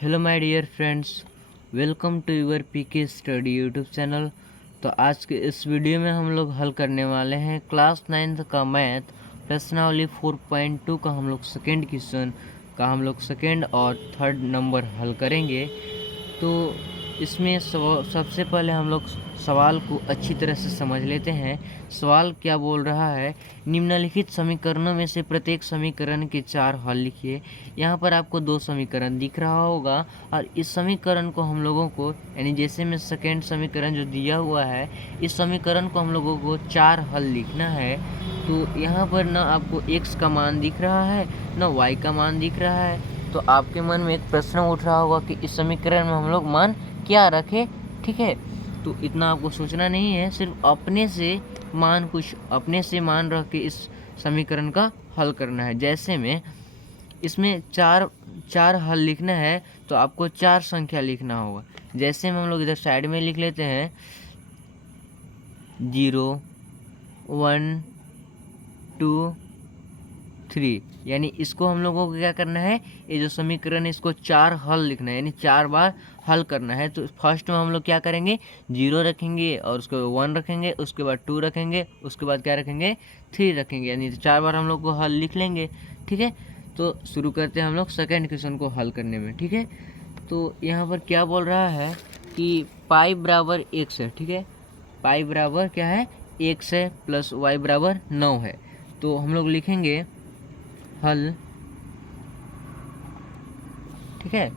Hello my dear friends, welcome to your PK study YouTube channel. तो आज के इस वीडियो में हम लोग हल करने वाले हैं क्लास 9th का मैथ प्रश्नावली 4.2 का हम लोग सेकेंड क्वेश्चन का हम लोग सेकेंड और थर्ड नंबर हल करेंगे। तो इसमें सबसे पहले हम लोग सवाल को अच्छी तरह से समझ लेते हैं। सवाल क्या बोल रहा है, निम्नलिखित समीकरणों में से प्रत्येक समीकरण के 4 हल लिखिए। यहाँ पर आपको 2 समीकरण दिख रहा होगा और इस समीकरण को हम लोगों को यानी जैसे में सेकेंड समीकरण जो दिया हुआ है, इस समीकरण को हम लोगों को 4 हल लिखना है। तो यहाँ पर ना आपको x का मान दिख रहा है ना y का मान दिख रहा है। तो आपके मन में एक प्रश्न उठ रहा होगा कि इस समीकरण में हम लोग मान क्या रखें। ठीक है, तो इतना आपको सोचना नहीं है, सिर्फ अपने से मान रख के इस समीकरण का हल करना है। जैसे में इसमें चार हल लिखना है तो आपको 4 संख्या लिखना होगा। जैसे में हम लोग इधर साइड में लिख लेते हैं 0 1 2 3, यानी इसको हम लोगों को क्या करना है, ये जो समीकरण है इसको 4 हल लिखना है, यानी 4 बार हल करना है। तो फर्स्ट में हम लोग क्या करेंगे, 0 रखेंगे और उसके बाद 1 रखेंगे, उसके बाद 2 रखेंगे, उसके बाद क्या रखेंगे, 3 रखेंगे, यानी 4 बार हम लोग को हल लिख लेंगे। ठीक है, तो शुरू करते हैं हम लोग सेकेंड क्वेश्चन को हल करने में। ठीक है, तो यहाँ पर क्या बोल रहा है कि पाई बराबर x है। ठीक है, पाई बराबर क्या है, x है, प्लस y बराबर 9 है। तो हम लोग लिखेंगे हल। ठीक है,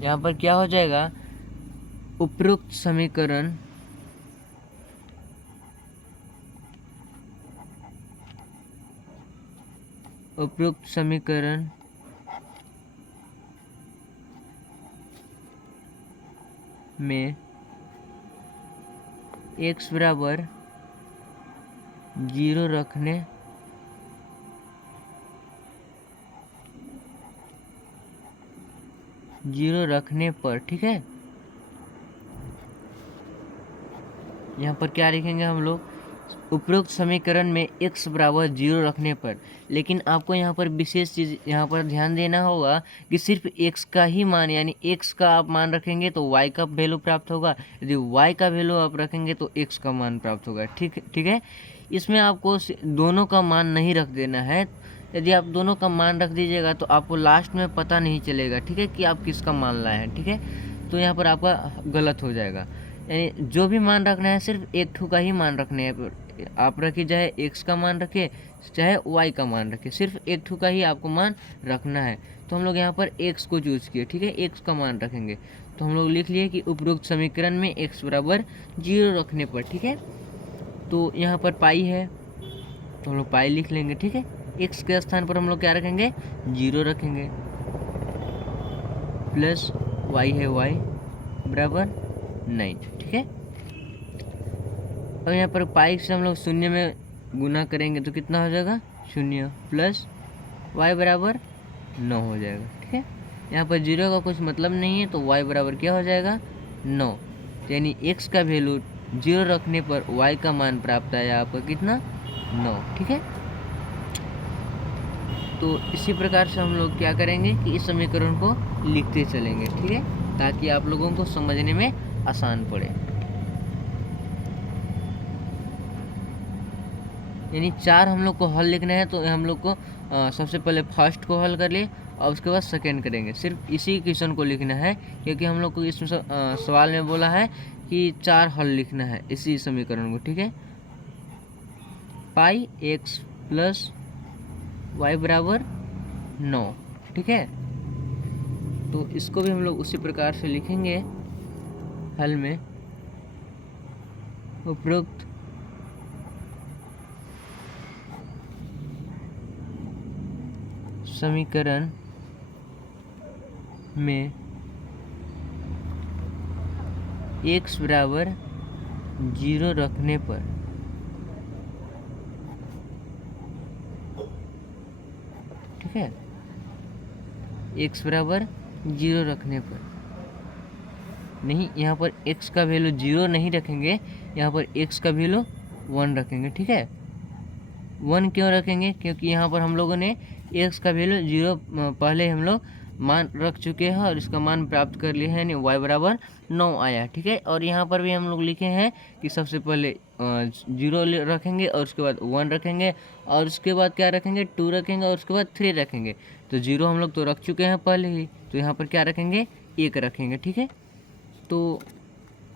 यहाँ पर क्या हो जाएगा, उपरोक्त समीकरण में x बराबर 0 रखने पर, ठीक है, यहाँ पर क्या लिखेंगे हम लोग, उपरोक्त समीकरण में x बराबर 0 रखने पर। लेकिन आपको यहाँ पर विशेष चीज़ यहाँ पर ध्यान देना होगा कि सिर्फ x का ही मान, यानी x का आप मान रखेंगे तो y का वैल्यू प्राप्त होगा, यदि y का वैल्यू आप रखेंगे तो x का मान प्राप्त होगा। ठीक है, इसमें आपको दोनों का मान नहीं रख देना है। यदि आप दोनों का मान रख दीजिएगा तो आपको लास्ट में पता नहीं चलेगा, ठीक है, कि आप किसका मान लाए हैं। ठीक है, तो यहाँ पर आपका गलत हो जाएगा। यानी जो भी मान रखना है सिर्फ एक ठू का ही मान रखने हैं। आप रखिए, चाहे x का मान रखिए चाहे y का मान रखिए, सिर्फ एक ठू का ही आपको मान रखना है। तो हम लोग यहाँ पर x को चूज किए। ठीक है, x का मान रखेंगे तो हम लोग लिख लिए कि उपरोक्त समीकरण में x बराबर 0 रखने पर। ठीक है, तो यहाँ पर पाई है तो हम लोग पाई लिख लेंगे। ठीक है, x के स्थान पर हम लोग क्या रखेंगे, 0 रखेंगे, प्लस y है, y बराबर 9। ठीक है, और यहाँ पर पाई से हम लोग शून्य में गुना करेंगे तो कितना हो जाएगा, 0 प्लस y बराबर 9 हो जाएगा। ठीक है, यहाँ पर 0 का कुछ मतलब नहीं है तो y बराबर क्या हो जाएगा, 9। यानी x का वैल्यू 0 रखने पर y का मान प्राप्त आया आपका कितना, 9। ठीक है, तो इसी प्रकार से हम लोग क्या करेंगे कि इस समीकरण को लिखते चलेंगे। ठीक है, ताकि आप लोगों को समझने में आसान पड़े। यानी 4 हम लोग को हल लिखना है तो हम लोग को सबसे पहले फर्स्ट को हल कर लिए और उसके बाद सेकेंड करेंगे। सिर्फ इसी क्वेश्चन को लिखना है क्योंकि हम लोग को इसमें सवाल में बोला है कि 4 हल लिखना है इसी समीकरण को। ठीक है, पाई x प्लस y बराबर 9। ठीक है, तो इसको भी हम लोग उसी प्रकार से लिखेंगे हल में, उपरोक्त समीकरण में x बराबर 0 रखने पर। ठीक है, x बराबर 0 रखने पर नहीं, यहाँ पर x का वैल्यू 0 नहीं रखेंगे, यहाँ पर x का वैल्यू 1 रखेंगे। ठीक है, 1 क्यों रखेंगे, क्योंकि यहाँ पर हम लोगों ने x का वैल्यू 0 पहले हम लोग मान रख चुके हैं और इसका मान प्राप्त कर लिए हैं, यानी y बराबर 9 आया। ठीक है, और यहाँ पर भी हम लोग लिखे हैं कि सबसे पहले 0 रखेंगे और उसके बाद 1 रखेंगे और उसके बाद क्या रखेंगे, 2 रखेंगे और उसके बाद 3 रखेंगे। तो 0 हम लोग तो रख चुके हैं पहले ही, तो यहाँ पर क्या रखेंगे, 1 रखेंगे। ठीक है, तो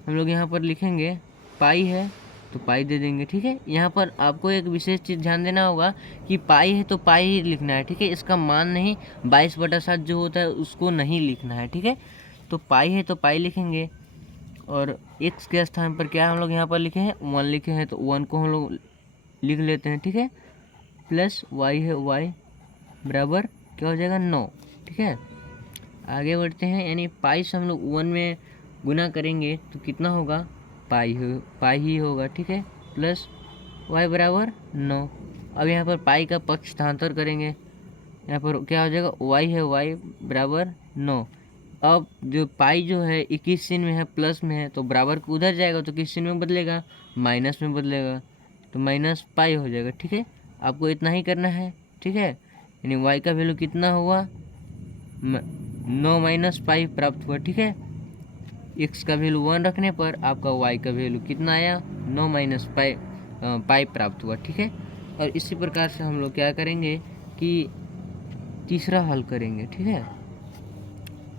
हम लोग यहाँ पर लिखेंगे पाई है तो पाई दे देंगे। ठीक है, यहाँ पर आपको एक विशेष चीज़ ध्यान देना होगा कि पाई है तो पाई ही लिखना है। ठीक है, इसका मान नहीं 22/7 जो होता है उसको नहीं लिखना है। ठीक है, तो पाई है तो पाई लिखेंगे और x के स्थान पर क्या हम लोग यहाँ पर लिखे हैं, 1 लिखे हैं, तो 1 को हम लोग लिख लेते हैं। ठीक है, प्लस y है, y बराबर क्या हो जाएगा, 9। ठीक है, आगे बढ़ते हैं, यानी पाई से हम लोग 1 में गुना करेंगे तो कितना होगा, पाई ही होगा। ठीक है, प्लस y बराबर 9। अब यहाँ पर पाई का पक्षांतर करेंगे, यहाँ पर क्या हो जाएगा, y है, y बराबर 9। अब जो पाई जो है 21 चिन्ह में है, प्लस में है, तो बराबर को उधर जाएगा तो किस चिन्ह में बदलेगा, माइनस में बदलेगा, तो माइनस पाई हो जाएगा। ठीक है, आपको इतना ही करना है। ठीक है, यानी y का वैल्यू कितना हुआ, 9 माइनस पाई प्राप्त हुआ। ठीक है, x का वैल्यू 1 रखने पर आपका y का वैल्यू कितना आया, 9 माइनस पाई प्राप्त हुआ। ठीक है, और इसी प्रकार से हम लोग क्या करेंगे कि तीसरा हल करेंगे। ठीक है,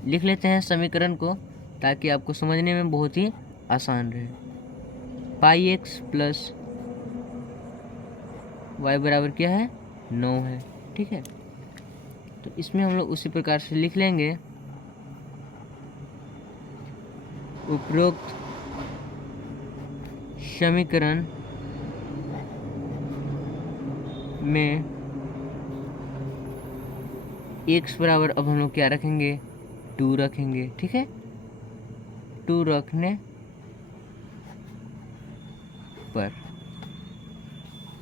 लिख लेते हैं समीकरण को ताकि आपको समझने में बहुत ही आसान रहे। पाई x प्लस y बराबर क्या है, 9 है। ठीक है, तो इसमें हम लोग उसी प्रकार से लिख लेंगे, उपरोक्त समीकरण में x बराबर, अब हम लोग क्या रखेंगे, 2 रखेंगे। ठीक है, 2 रखने पर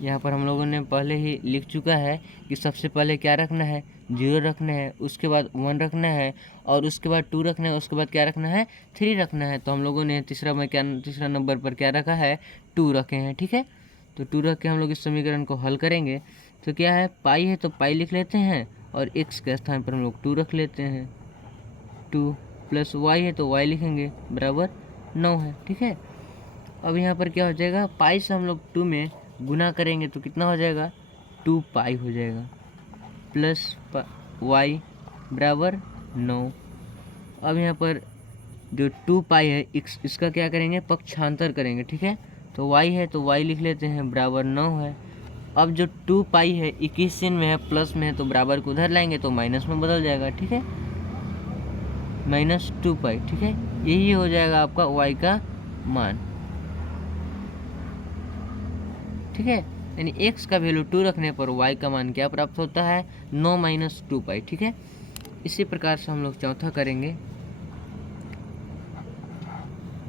यहाँ पर हम लोगों ने पहले ही लिख चुका है कि सबसे पहले क्या रखना है, 0 रखना है, उसके बाद 1 रखना है और उसके बाद 2 रखना है, उसके बाद क्या रखना है, 3 रखना है। तो हम लोगों ने तीसरा नंबर पर क्या रखा है, 2 रखे हैं। ठीक है, तो 2 रख के हम लोग इस समीकरण को हल करेंगे। तो क्या है, पाई है तो पाई लिख लेते हैं और x के स्थान पर हम लोग 2 रख लेते हैं। 2 प्लस y है तो y लिखेंगे, बराबर 9 है। ठीक है, अब यहाँ पर क्या हो जाएगा, पाई से हम लोग 2 में गुना करेंगे तो कितना हो जाएगा, 2 पाई हो जाएगा, प्लस y बराबर 9। अब यहाँ पर जो 2 पाई है इसका क्या करेंगे, पक्षांतर करेंगे। ठीक है, तो y है तो y लिख लेते हैं, बराबर 9 है। अब जो 2 पाई है 21 चिन्ह में है, प्लस में है, तो बराबर को उधर लाएंगे तो माइनस में बदल जाएगा। ठीक है, -2 पाई। ठीक है, यही हो जाएगा आपका y का मान। ठीक है, यानी x का वैल्यू 2 रखने पर y का मान क्या प्राप्त होता है, 9 माइनस 2 पाई। ठीक है, इसी प्रकार से हम लोग चौथा करेंगे।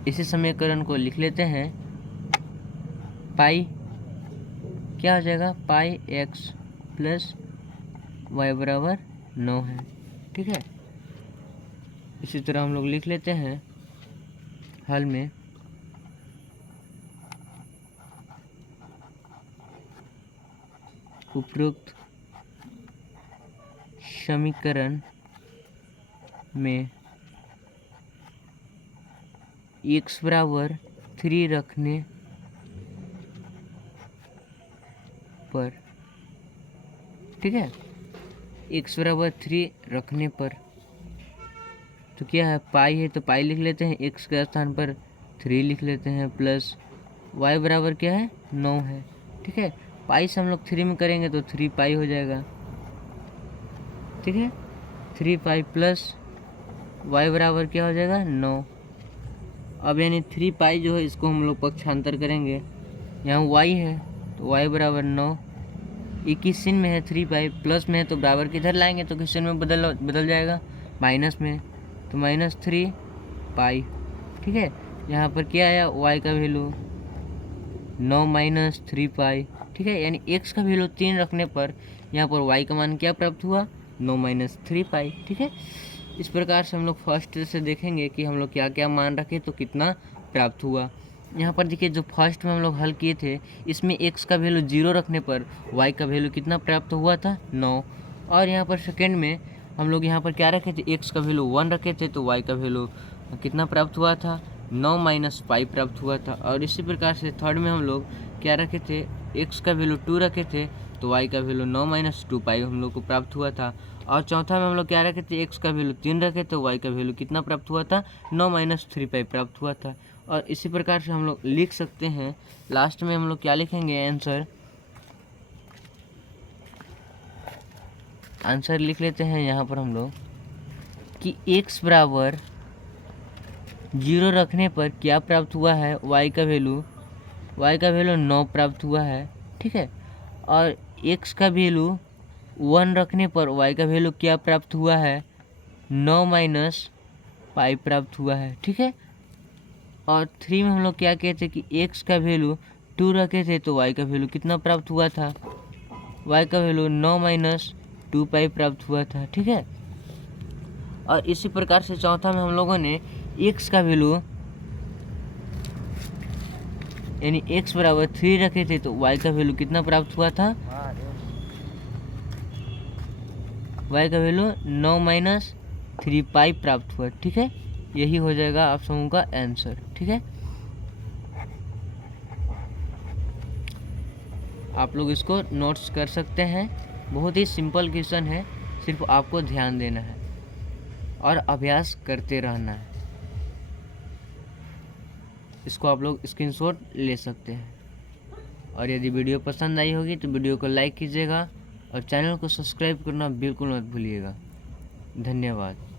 इसी समीकरण को लिख लेते हैं, पाई क्या हो जाएगा, पाई x प्लस y बराबर 9 है। ठीक है, इसी तरह हम लोग लिख लेते हैं हल में, उपरोक्त समीकरण में x बराबर 3 रखने पर, ठीक है, x बराबर 3 रखने पर तो क्या है, पाई है तो पाई लिख लेते हैं, x के स्थान पर 3 लिख लेते हैं, प्लस y बराबर क्या है, 9 है। ठीक है, पाई से हम लोग 3 में करेंगे तो 3 पाई हो जाएगा। ठीक है, 3 पाई प्लस y बराबर क्या हो जाएगा, 9। अब यानी 3 पाई जो है इसको हम लोग पक्षांतर करेंगे, यहाँ y है तो y बराबर 9, 21 चिन्ह में है, 3 पाई प्लस में है तो बराबर किधर लाएंगे तो किस चिन्ह में बदल जाएगा, माइनस में, तो -3 पाई। ठीक है, यहाँ पर क्या आया, y का वैल्यू 9 माइनस 3 पाई। ठीक है, यानी x का वैल्यू 3 रखने पर यहाँ पर y का मान क्या प्राप्त हुआ, 9 माइनस 3 पाई। ठीक है, इस प्रकार से हम लोग फर्स्ट से देखेंगे कि हम लोग क्या क्या मान रखे तो कितना प्राप्त हुआ। यहाँ पर देखिए, जो फर्स्ट में हम लोग हल किए थे इसमें x का वैल्यू 0 रखने पर y का वैल्यू कितना प्राप्त हुआ था, 9। और यहाँ पर सेकेंड में हम लोग यहाँ पर क्या रखे थे, x का वैल्यू 1 रखे थे तो y का वैल्यू कितना प्राप्त हुआ था, 9 माइनस पाई प्राप्त हुआ था। और इसी प्रकार से थर्ड में हम लोग क्या रखे थे, x का वैल्यू 2 रखे थे तो y का वैल्यू 9 माइनस 2 पाई हम लोग को प्राप्त हुआ था। और चौथा में हम लोग क्या रखे थे, x का वैल्यू 3 रखे तो y का वैल्यू कितना प्राप्त हुआ था, 9 माइनस 3 पाई प्राप्त हुआ था। और इसी प्रकार से हम लोग लिख सकते हैं। लास्ट में हम लोग क्या लिखेंगे, आंसर लिख लेते हैं यहाँ पर हम लोग कि x बराबर 0 रखने पर क्या प्राप्त हुआ है, y का वैल्यू 9 प्राप्त हुआ है, ठीक है। और x का वैल्यू 1 रखने पर y का वैल्यू क्या प्राप्त हुआ है, 9 माइनस पाई प्राप्त हुआ है, ठीक है। और 3 में हम लोग क्या कहते हैं कि x का वैल्यू 2 रखे थे तो y का वैल्यू कितना प्राप्त हुआ था, y का वैल्यू 9 माइनस 2 पाई प्राप्त हुआ था, ठीक है। और इसी प्रकार से चौथा में हम लोगों ने x का वैल्यू यानी x बराबर 3 रखे थे तो y का वैल्यू कितना प्राप्त हुआ था, y का वैल्यू 9 माइनस 3 पाई प्राप्त हुआ, ठीक है। यही हो जाएगा आप समूह का आंसर, ठीक है। आप लोग इसको नोट्स कर सकते हैं। बहुत ही सिंपल क्वेश्चन है, सिर्फ आपको ध्यान देना है और अभ्यास करते रहना है। इसको आप लोग स्क्रीनशॉट ले सकते हैं। और यदि वीडियो पसंद आई होगी तो वीडियो को लाइक कीजिएगा और चैनल को सब्सक्राइब करना बिल्कुल मत भूलिएगा। धन्यवाद।